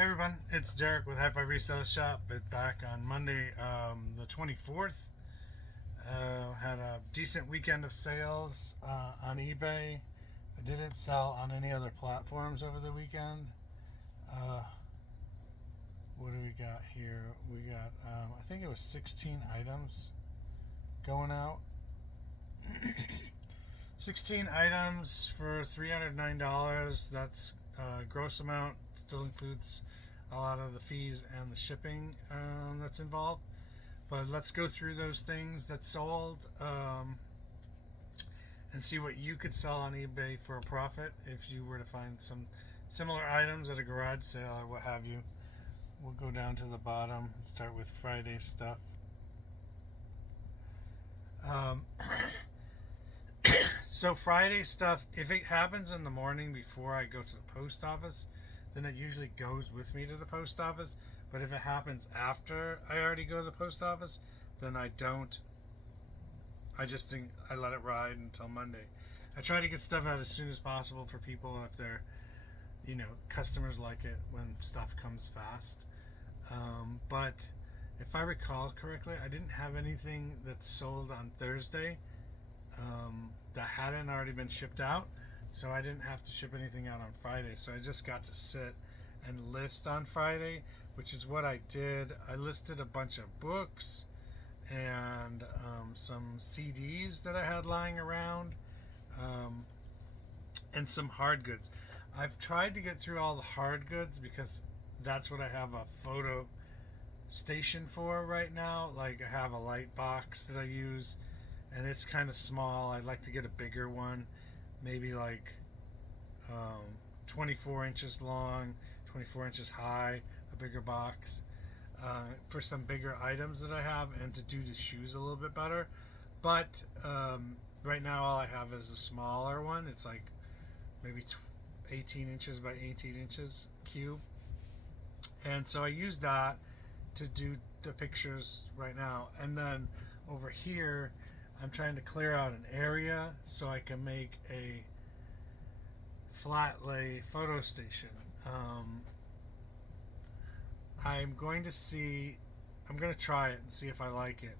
Hey everyone, it's Derek with Hi-Fi Resale Shop. It's back on Monday, the 24th. Had a decent weekend of sales on eBay. I didn't sell on any other platforms over the weekend. Uh, what do we got here? We got, I think it was 16 items going out. 16 items for $309. That's gross amount. Still includes a lot of the fees and the shipping that's involved. But let's go through those things that sold and see what you could sell on eBay for a profit if you were to find some similar items at a garage sale or what have you. We'll go down to the bottom and start with Friday stuff. Um, So Friday stuff, if it happens in the morning before I go to the post office, then it usually goes with me to the post office. But if it happens after I already go to the post office, then I don't. I just think I let it ride until Monday. I try to get stuff out as soon as possible for people if they're, customers like it when stuff comes fast. But if I recall correctly, I didn't have anything that sold on Thursday that hadn't already been shipped out. So I didn't have to ship anything out on Friday. So I just got to sit and list on Friday, which is what I did. I listed a bunch of books and some CDs that I had lying around um, and some hard goods. I've tried to get through all the hard goods because that's what I have a photo station for right now. Like I have a light box that I use and it's kind of small. I'd like to get a bigger one, maybe like 24 inches long, 24 inches high, a bigger box for some bigger items that I have and to do the shoes a little bit better. But right now, all I have is a smaller one. It's like maybe 18 inches by 18 inches cube. And so I use that to do the pictures right now. And then over here, I'm trying to clear out an area so I can make a flat lay photo station. I'm going to see, I'm going to try it and see if I like it.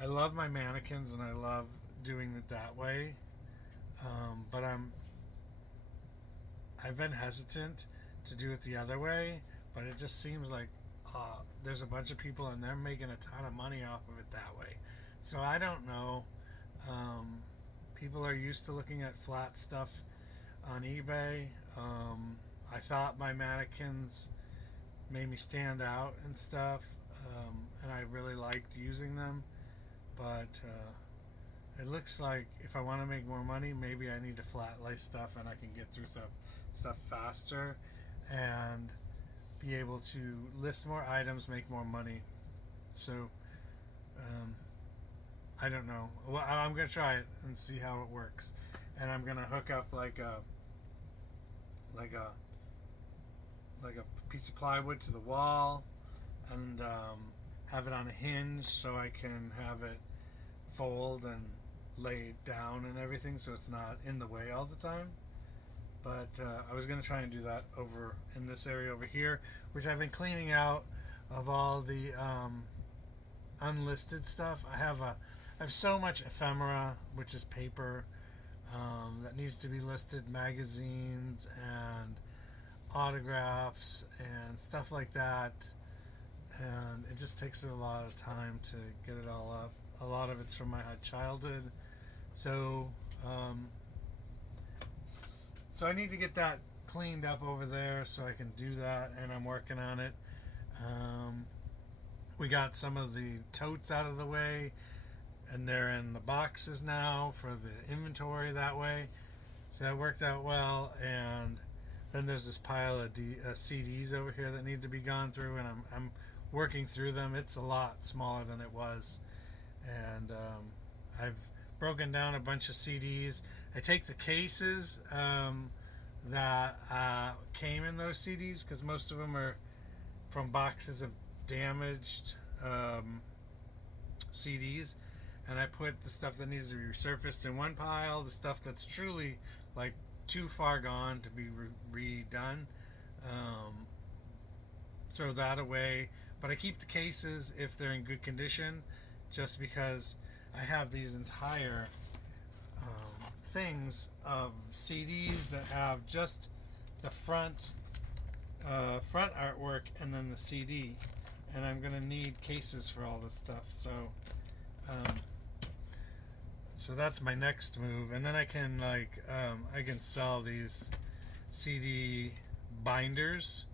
I love my mannequins and I love doing it that way. But I've been hesitant to do it the other way, but it just seems like there's a bunch of people and they're making a ton of money off of it that way. So I don't know. People are used to looking at flat stuff on eBay. I thought my mannequins made me stand out and stuff, and I really liked using them. But it looks like if I want to make more money, maybe I need to flat lay stuff and I can get through stuff faster and be able to list more items, make more money. So I don't know. Well, I'm gonna try it and see how it works, and I'm gonna hook up like a like a piece of plywood to the wall and have it on a hinge so I can have it fold and lay it down and everything so it's not in the way all the time. But I was going to try and do that over in this area over here, which I've been cleaning out of all the unlisted stuff. I have so much ephemera, which is paper, that needs to be listed, magazines and autographs and stuff like that. And it just takes a lot of time to get it all up. A lot of it's from my childhood. So, so I need to get that cleaned up over there so I can do that, and I'm working on it. We got some of the totes out of the way, and they're in the boxes now for the inventory that way. So that worked out well. And then there's this pile of CDs over here that need to be gone through, and I'm working through them. It's a lot smaller than it was, and I've broken down a bunch of CDs. I take the cases that came in those CDs because most of them are from boxes of damaged CDs, and I put the stuff that needs to be resurfaced in one pile, the stuff that's truly like too far gone to be redone Um, Throw that away. But I keep the cases if they're in good condition, just because I have these entire things of CDs that have just the front artwork and then the CD, and I'm gonna need cases for all this stuff. Um, so that's my next move, and then I can I can sell these CD binders,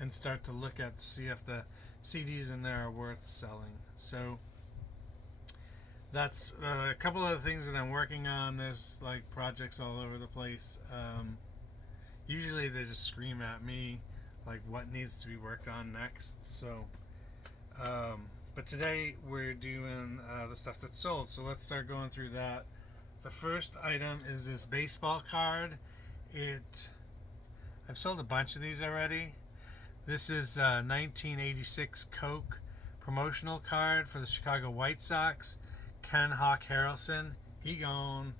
and start to look at see if the CDs in there are worth selling. So that's a couple of the things that I'm working on. There's like projects all over the place. Usually they just scream at me like what needs to be worked on next. So, but today we're doing the stuff that's sold. So let's start going through that. The first item is this baseball card. I've sold a bunch of these already. This is 1986 Coke promotional card for the Chicago White Sox. Ken Hawk Harrelson, he gone.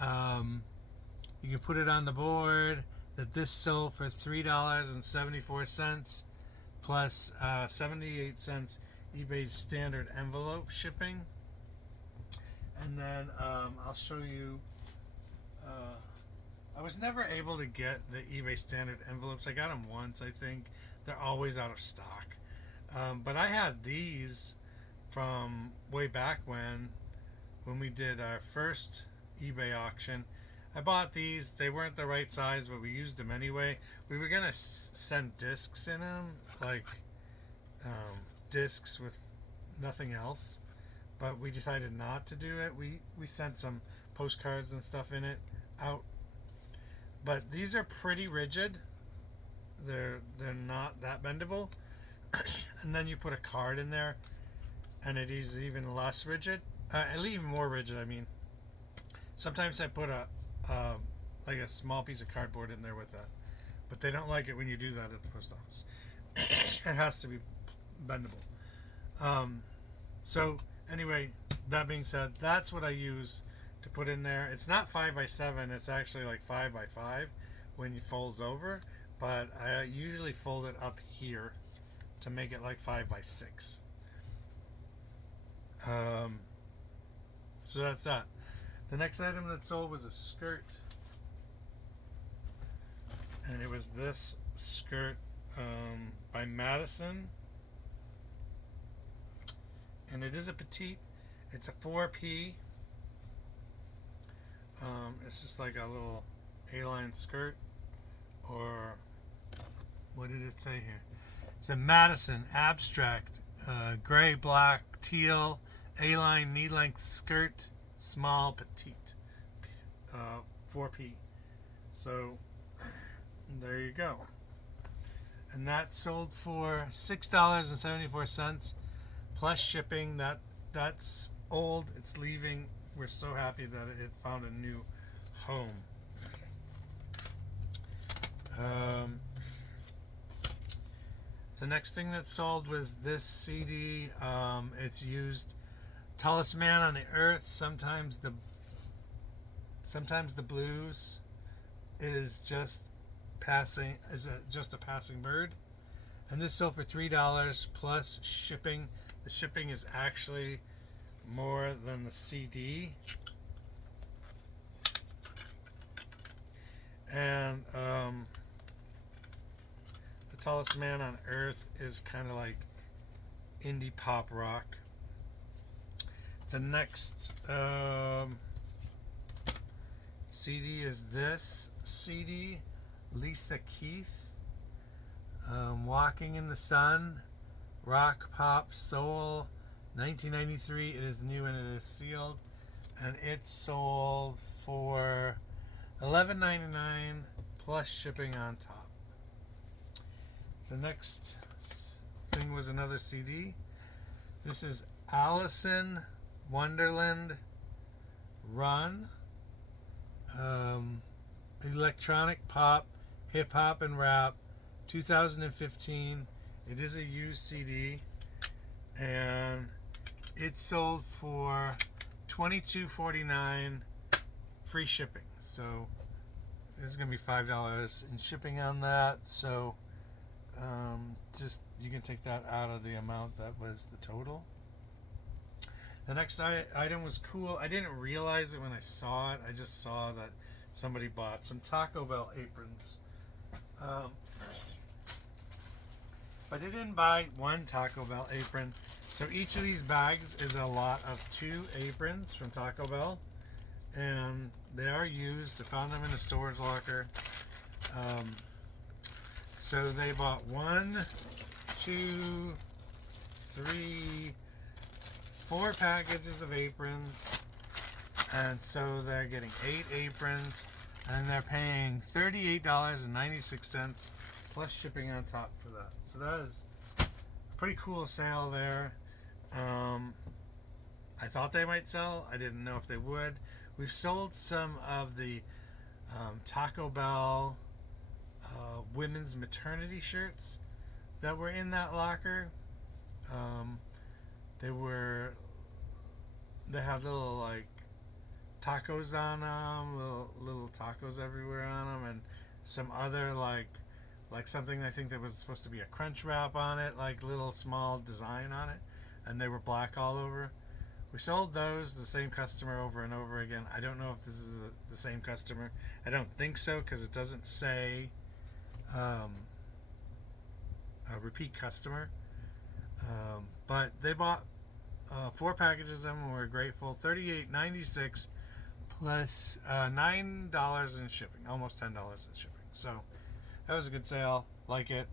You can put it on the board that this sold for $3.74 plus 78 cents eBay standard envelope shipping. And then I'll show you. I was never able to get the eBay standard envelopes. I got them once, I think. They're always out of stock. But I had these from way back when we did our first eBay auction. I bought these. They weren't the right size, but we used them anyway. We were gonna send discs in them, like discs with nothing else, but we decided not to do it. We sent some postcards and stuff in it out. But these are pretty rigid. They're not that bendable. And then you put a card in there, and it is even less rigid. Even more rigid. I mean, sometimes I put like a small piece of cardboard in there with that, but they don't like it when you do that at the post office. It has to be bendable. So anyway, that being said, that's what I use to put in there. It's not 5x7. It's actually like 5x5 when it folds over, but I usually fold it up here to make it like 5x6. So that's that. The next item that sold was a skirt, and it was this skirt by Madison, and it is a petite. It's a 4P. It's just like a little A-line skirt, or what did it say here? It's a Madison abstract, gray, black, teal, A-line knee-length skirt, small, petite, 4P. So there you go. And that sold for $6.74 plus shipping. That's old. It's leaving. We're so happy that it found a new home. The next thing that sold was this CD. It's used Tallest Man on the Earth. Sometimes the blues is just a passing bird. And this sold for $3 plus shipping. The shipping is actually more than the CD. And The Tallest Man on Earth is kind of like indie pop rock. The next CD is this CD, Lisa Keith, Walking in the Sun, rock, pop, soul, 1993. It is new and it is sealed, and it sold for $11.99 plus shipping on top. The next thing was another CD. This is Allison Wonderland Run, electronic pop, hip hop and rap, 2015. It is a used CD, and it sold for $22.49 free shipping. So There's going to be $5 in shipping on that. So just you can take that out of the amount that was the total. The next item was cool. I didn't realize it when I saw it. I just saw that somebody bought some Taco Bell aprons. But I didn't buy one Taco Bell apron. So each of these bags is a lot of 2 aprons from Taco Bell. And they are used. I found them in a storage locker. So they bought 1, 2, 3, 4 packages of aprons. And so they're getting 8 aprons. And they're paying $38.96 plus shipping on top for that. So that is a pretty cool sale there. I thought they might sell. I didn't know if they would. We've sold some of the Taco Bell women's maternity shirts that were in that locker. They have little like tacos on them, little tacos everywhere on them, and some other like something I think that was supposed to be a crunch wrap on it, like little small design on it, and they were black all over. We sold those to the same customer over and over again. I don't know if this is the same customer. I don't think so because it doesn't say a repeat customer. But they bought 4 packages of them and we're grateful. $38.96 plus $9 in shipping, almost $10 in shipping. So that was a good sale. Like it.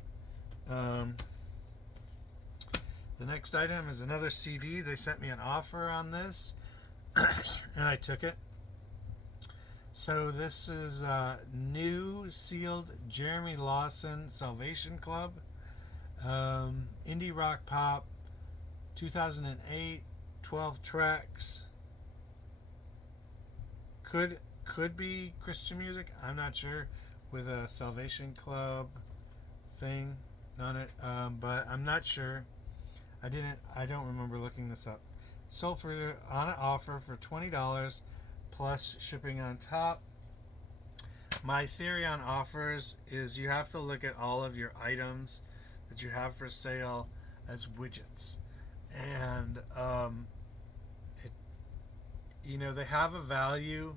The next item is another CD. They sent me an offer on this, and I took it. So this is new sealed Jeremy Lawson Salvation Club, indie rock pop, 2008, 12 tracks. Could be Christian music. I'm not sure, with a Salvation Club thing on it, but I'm not sure. I don't remember looking this up. Sold for on an offer for $20 plus shipping on top. My theory on offers is you have to look at all of your items that you have for sale as widgets, and they have a value,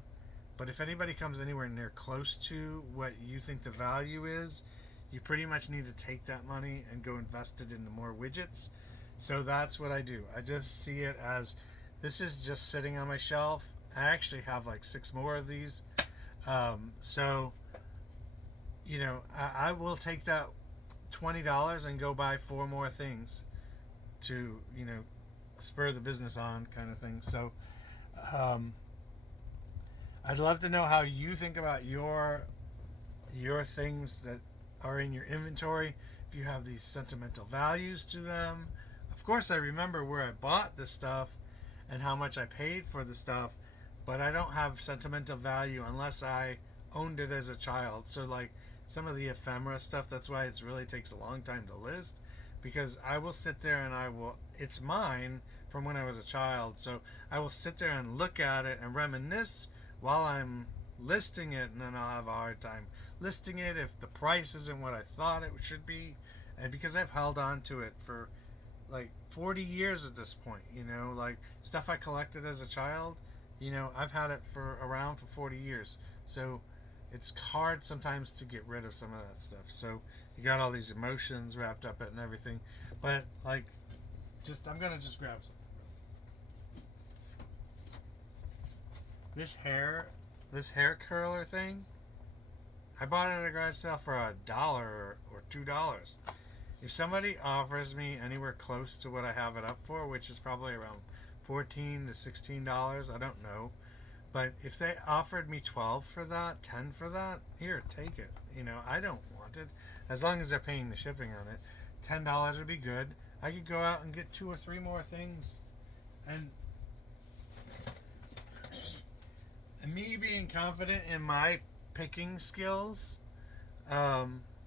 but if anybody comes anywhere near close to what you think the value is, you pretty much need to take that money and go invest it into more widgets. So that's what I do. I just see it as, this is just sitting on my shelf. I actually have like 6 more of these. I will take that $20 and go buy 4 more things to, spur the business on, kind of thing. So I'd love to know how you think about your things that are in your inventory. If you have these sentimental values to them. Of course, I remember where I bought the stuff and how much I paid for the stuff, but I don't have sentimental value unless I owned it as a child. So like some of the ephemera stuff, that's why it really takes a long time to list, because I will sit there and it's mine from when I was a child. So I will sit there and look at it and reminisce while I'm listing it, and then I'll have a hard time listing it if the price isn't what I thought it should be. And because I've held on to it for like 40 years at this point, like stuff I collected as a child, I've had it around for 40 years. So it's hard sometimes to get rid of some of that stuff. So you got all these emotions wrapped up in it and everything. But like, I'm going to just grab something. This hair curler thing, I bought it at a garage sale for $1 or $2. If somebody offers me anywhere close to what I have it up for, which is probably around $14 to $16, I don't know. But if they offered me $12 for that, $10 for that, here, take it. I don't want it. As long as they're paying the shipping on it. $10 would be good. I could go out and get 2 or 3 more things. And me being confident in my picking skills,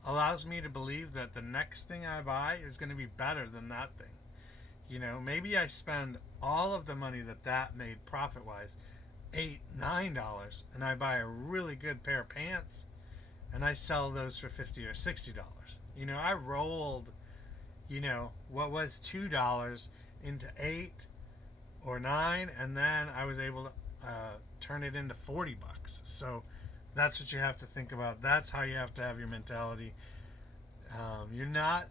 allows me to believe that the next thing I buy is going to be better than that thing. Maybe I spend all of the money that made profit-wise $8, $9, and I buy a really good pair of pants and I sell those for $50 or $60. I rolled, what was $2 into 8 or 9, and then I was able to turn it into $40. So that's what you have to think about. That's how you have to have your mentality. You're not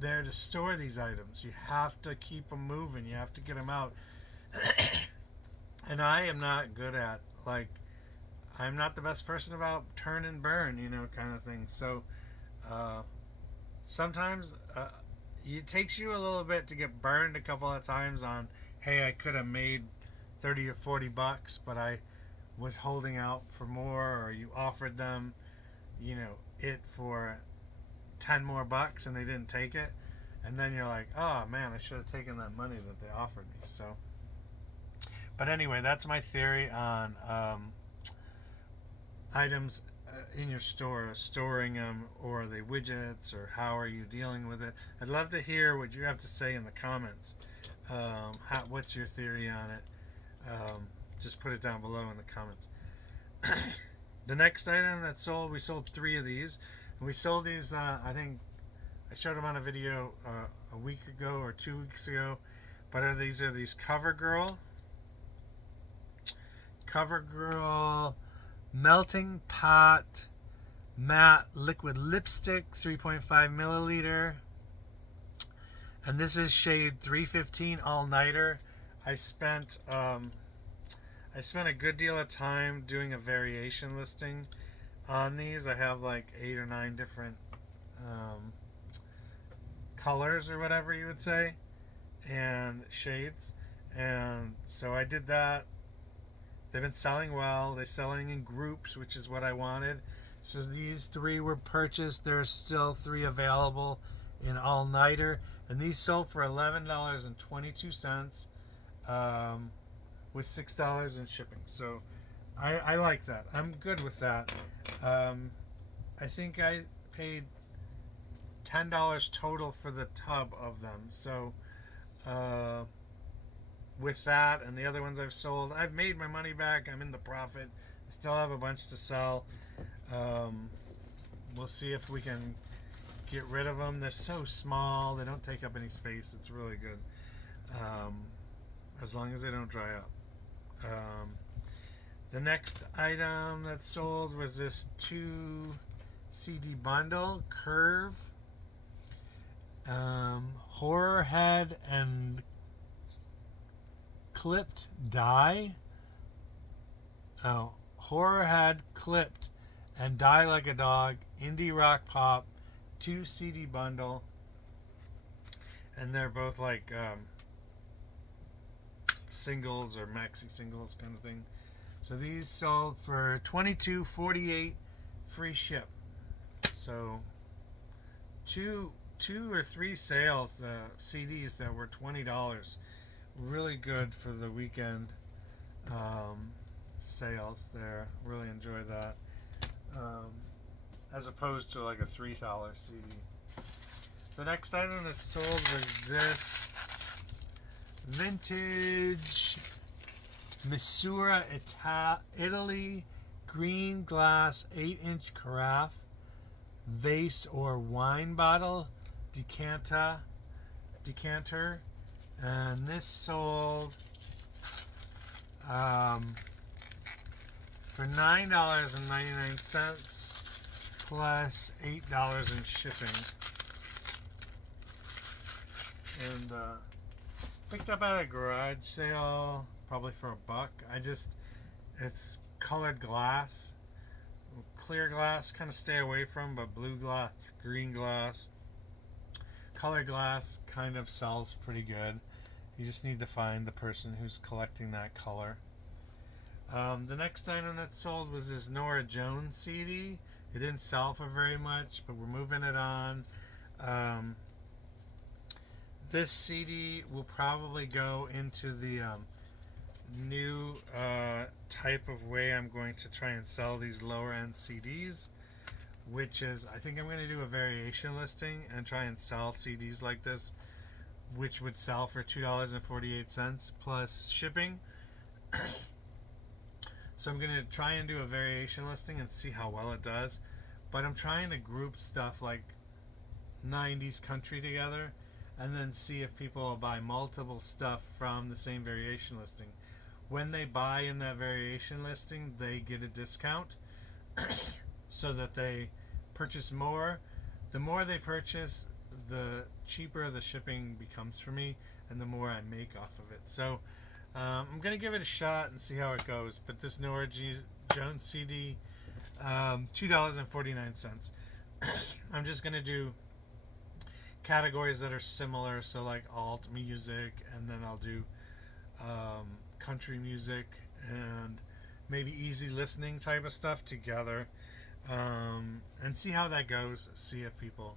there to store these items. You have to keep them moving. You have to get them out. And I am not good at, I'm not the best person about turn and burn, kind of thing. So sometimes it takes you a little bit to get burned a couple of times on, hey, I could have made 30 or $40, but I was holding out for more, or you offered them, it for 10 more bucks and they didn't take it. And then you're like, oh man, I should have taken that money that they offered me. So, but anyway, that's my theory on items in your store, storing them, or are they widgets, or how are you dealing with it? I'd love to hear what you have to say in the comments. What's your theory on it? Just put it down below in the comments. The next item that sold, we sold 3 of these. And we sold these, I think I showed them on a video a week ago or 2 weeks ago. But these are these CoverGirl Melting Pot Matte Liquid Lipstick, 3.5 milliliter. And this is shade 315 All Nighter. I spent a good deal of time doing a variation listing on these. I have like 8 or 9 different colors, or whatever you would say, and shades. And so I did that. They've been selling well. They're selling in groups, which is what I wanted. So these 3 were purchased. There's still 3 available in All Nighter. And these sold for $11.22 with $6 in shipping. So I like that. I'm good with that. I think I paid $10 total for the tub of them. So with that and the other ones I've sold, I've made my money back. I'm in the profit. I still have a bunch to sell. We'll see if we can get rid of them. They're so small. They don't take up any space. It's really good. As long as they don't dry up. The next item that sold was this 2 CD bundle, Curve, Horror Head and Clipped Die. Horror Head, Clipped, and Die Like a Dog, Indie Rock Pop, 2 CD bundle. And they're both like singles or maxi singles kind of thing. So these sold for $22.48 free ship. So two or 3 sales, CDs that were $20. Really good for the weekend sales there. Really enjoy that. As opposed to like a $3 CD. The next item that sold was this vintage Misura Italy green glass 8-inch carafe, vase or wine bottle, decanter, and this sold for $9.99 plus $8 in shipping. And picked up at a garage sale, probably for $1. It's colored glass, clear glass, kind of stay away from, but blue glass, green glass, colored glass kind of sells pretty good. You just need to find the person who's collecting that color. The next item that sold was this Norah Jones CD. It didn't sell for very much, but we're moving it on. This CD will probably go into the new type of way I'm going to try and sell these lower end CDs, which is, I think I'm going to do a variation listing and try and sell CDs like this, which would sell for $2.48 plus shipping. So I'm going to try and do a variation listing and see how well it does. But I'm trying to group stuff like 90s country together and then see if people will buy multiple stuff from the same variation listing. When they buy in that variation listing, they get a discount so that they purchase more. The more they purchase, the cheaper the shipping becomes for me and the more I make off of it. So I'm going to give it a shot and see how it goes. But this Norah Jones CD, $2.49. I'm just going to do categories that are similar, so like alt music, and then I'll do country music and maybe easy listening type of stuff together, and see how that goes. See if people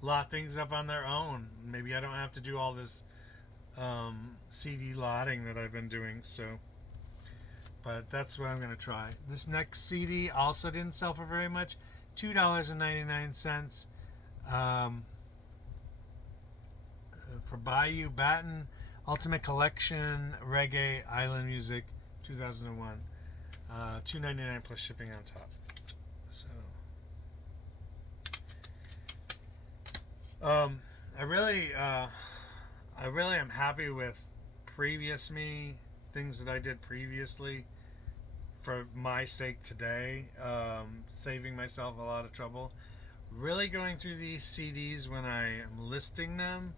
lot things up on their own. Maybe I don't have to do all this CD lotting that I've been doing. So, but that's what I'm going to try. This next CD also didn't sell for very much, $2.99. For Bayou Baton Ultimate Collection Reggae Island Music 2001, $2.99 plus shipping on top. So I really am happy with previous me, things that I did previously for my sake today, saving myself a lot of trouble. Really going through these CDs when I am listing them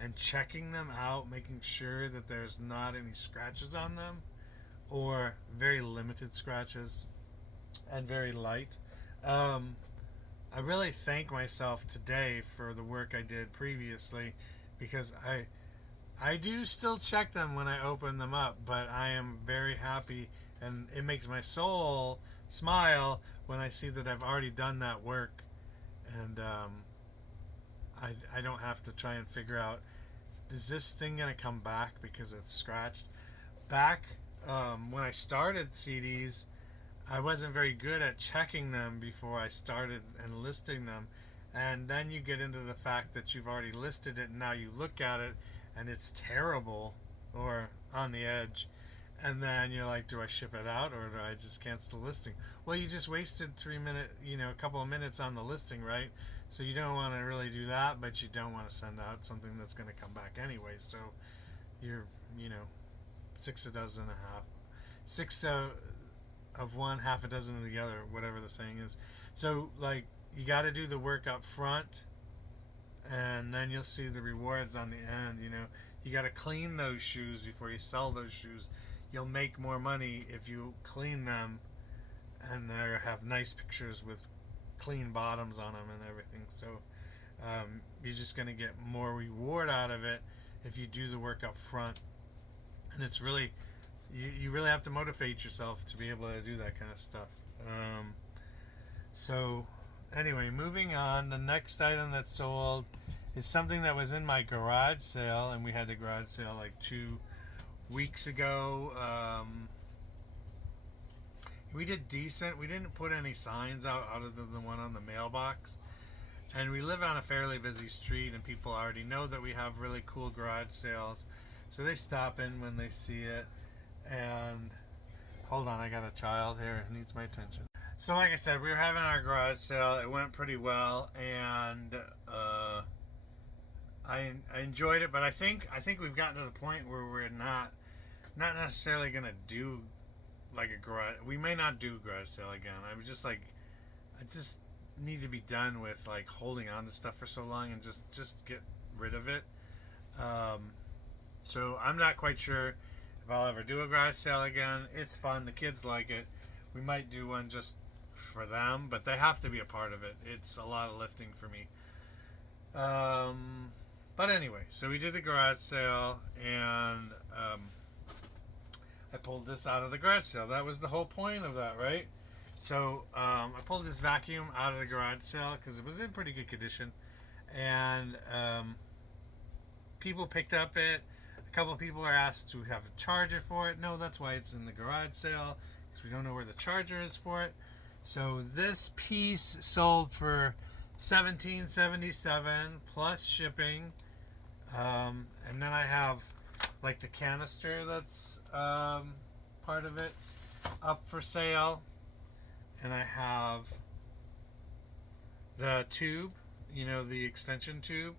and checking them out, making sure that there's not any scratches on them or very limited scratches and very light. I really thank myself today for the work I did previously, because I do still check them when I open them up, but I am very happy, and it makes my soul smile when I see that I've already done that work, and I don't have to try and figure out, is this thing going to come back because it's scratched? Back when I started CDs, I wasn't very good at checking them before I started and listing them. And then you get into the fact that you've already listed it, and now you look at it and it's terrible or on the edge. And then you're like, do I ship it out or do I just cancel the listing? Well, you just wasted a couple of minutes on the listing, right? So you don't want to really do that, but you don't want to send out something that's going to come back anyway. So you're, six of one, half a dozen of the other, whatever the saying is. So, like, you got to do the work up front, and then you'll see the rewards on the end. You got to clean those shoes before you sell those shoes. You'll make more money if you clean them and they have nice pictures with clean bottoms on them and everything. So you're just going to get more reward out of it if you do the work up front. And it's really, you really have to motivate yourself to be able to do that kind of stuff. So anyway, moving on, the next item that sold is something that was in my garage sale, and we had a garage sale like 2 weeks ago. We did decent. We didn't put any signs out other than the one on the mailbox, and we live on a fairly busy street, and people already know that we have really cool garage sales, so they stop in when they see it. And hold on, I got a child here who needs my attention. So like I said, we were having our garage sale. It went pretty well, and I enjoyed it, but I think we've gotten to the point where we're not necessarily gonna do like a garage. We may not do garage sale again. I just need to be done with like holding on to stuff for so long and just get rid of it. So I'm not quite sure if I'll ever do a garage sale again. It's fun. The kids like it. We might do one just for them, but they have to be a part of it. It's a lot of lifting for me. But anyway, so we did the garage sale, and I pulled this out of the garage sale. That was the whole point of that, right? So I pulled this vacuum out of the garage sale because it was in pretty good condition, and people picked up it. A couple of people are asked to have a charger for it. No, that's why it's in the garage sale, because we don't know where the charger is for it. So this piece sold for $17.77 plus shipping, and then I have like the canister that's part of it. up for sale, and I have the tube, the extension tube,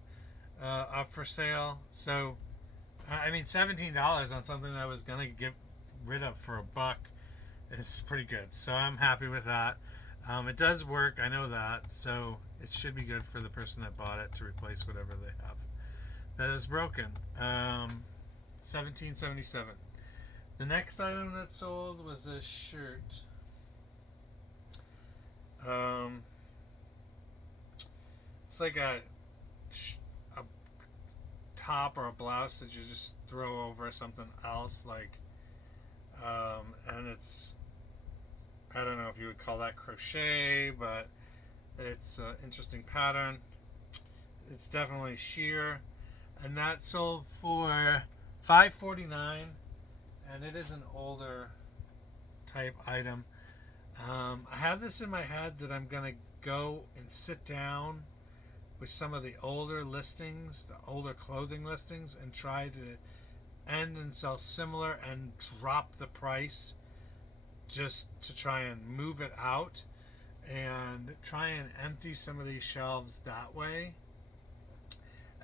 up for sale. So, I mean, $17 on something that I was gonna get rid of for $1 is pretty good. So I'm happy with that. It does work, I know that. So it should be good for the person that bought it to replace whatever they have that is broken. $17.77. The next item that sold was a shirt. It's like a top or a blouse that you just throw over something else, and it's, I don't know if you would call that crochet, but it's an interesting pattern. It's definitely sheer, and that sold for $5.49, and it is an older type item. I have this in my head that I'm gonna go and sit down with some of the older listings, the older clothing listings, and try to end and sell similar and drop the price just to try and move it out and try and empty some of these shelves that way.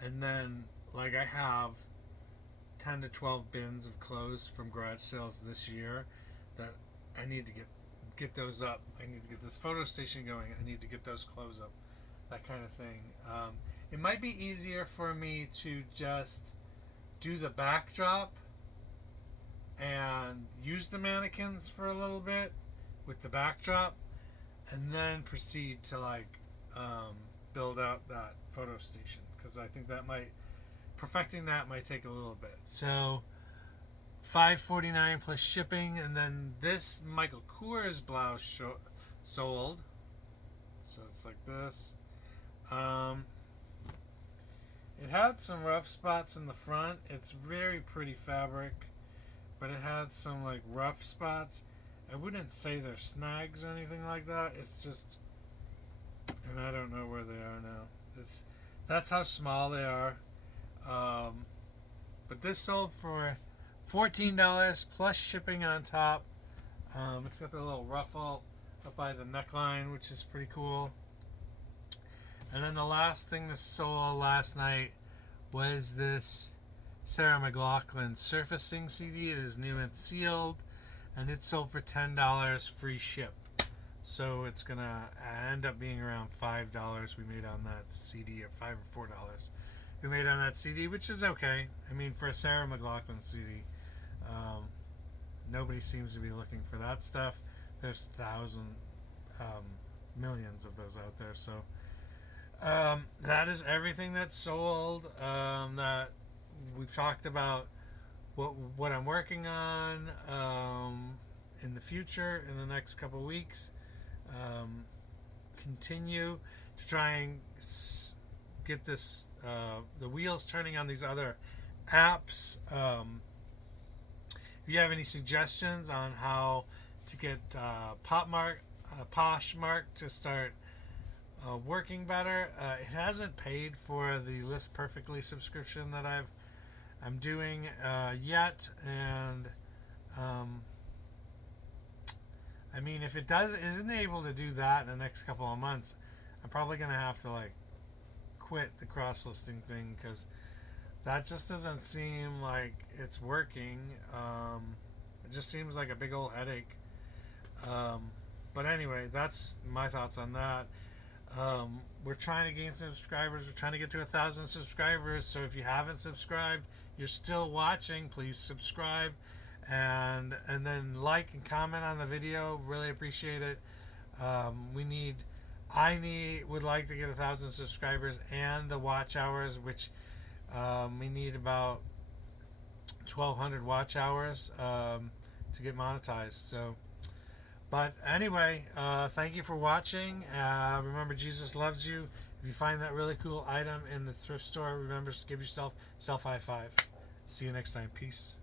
And then, like, I have 10 to 12 bins of clothes from garage sales this year that I need to get those up. I need to get this photo station going. I need to get those clothes up, that kind of thing. It might be easier for me to just do the backdrop and use the mannequins for a little bit with the backdrop, and then proceed to build out that photo station, because I think perfecting that might take a little bit. So $5.49 plus shipping, and then this Michael Kors blouse sold. So it's like this. It had some rough spots in the front. It's very pretty fabric, but it had some rough spots. I wouldn't say they're snags or anything like that. It's just, and I don't know where they are now. That's how small they are. But this sold for $14 plus shipping on top. It's got the little ruffle up by the neckline, which is pretty cool. And then the last thing that sold last night was this Sarah McLachlan Surfacing CD. It is new and sealed, and it sold for $10 free ship. So it's gonna end up being around $5 we made on that CD, or $5 or $4 we made on that CD, which is okay. I mean, for a Sarah McLachlan CD, nobody seems to be looking for that stuff. There's millions of those out there. So that is everything that's sold. That we've talked about what I'm working on in the future, in the next couple of weeks. Continue to try and get this the wheels turning on these other apps. If you have any suggestions on how to get Poshmark to start working better, it hasn't paid for the List Perfectly subscription that I'm doing yet, and I mean, if it isn't able to do that in the next couple of months, I'm probably gonna have to quit the cross listing thing, because that just doesn't seem like it's working. It just seems like a big old headache. But anyway, that's my thoughts on that. We're trying to gain subscribers. We're trying to get to 1,000 subscribers. So if you haven't subscribed, you're still watching, please subscribe, and then like and comment on the video. Really appreciate it. I would like to get 1,000 subscribers and the watch hours, which we need about 1,200 watch hours to get monetized. So, but anyway, thank you for watching. Remember, Jesus loves you. If you find that really cool item in the thrift store, remember to give yourself self high five. See you next time. Peace.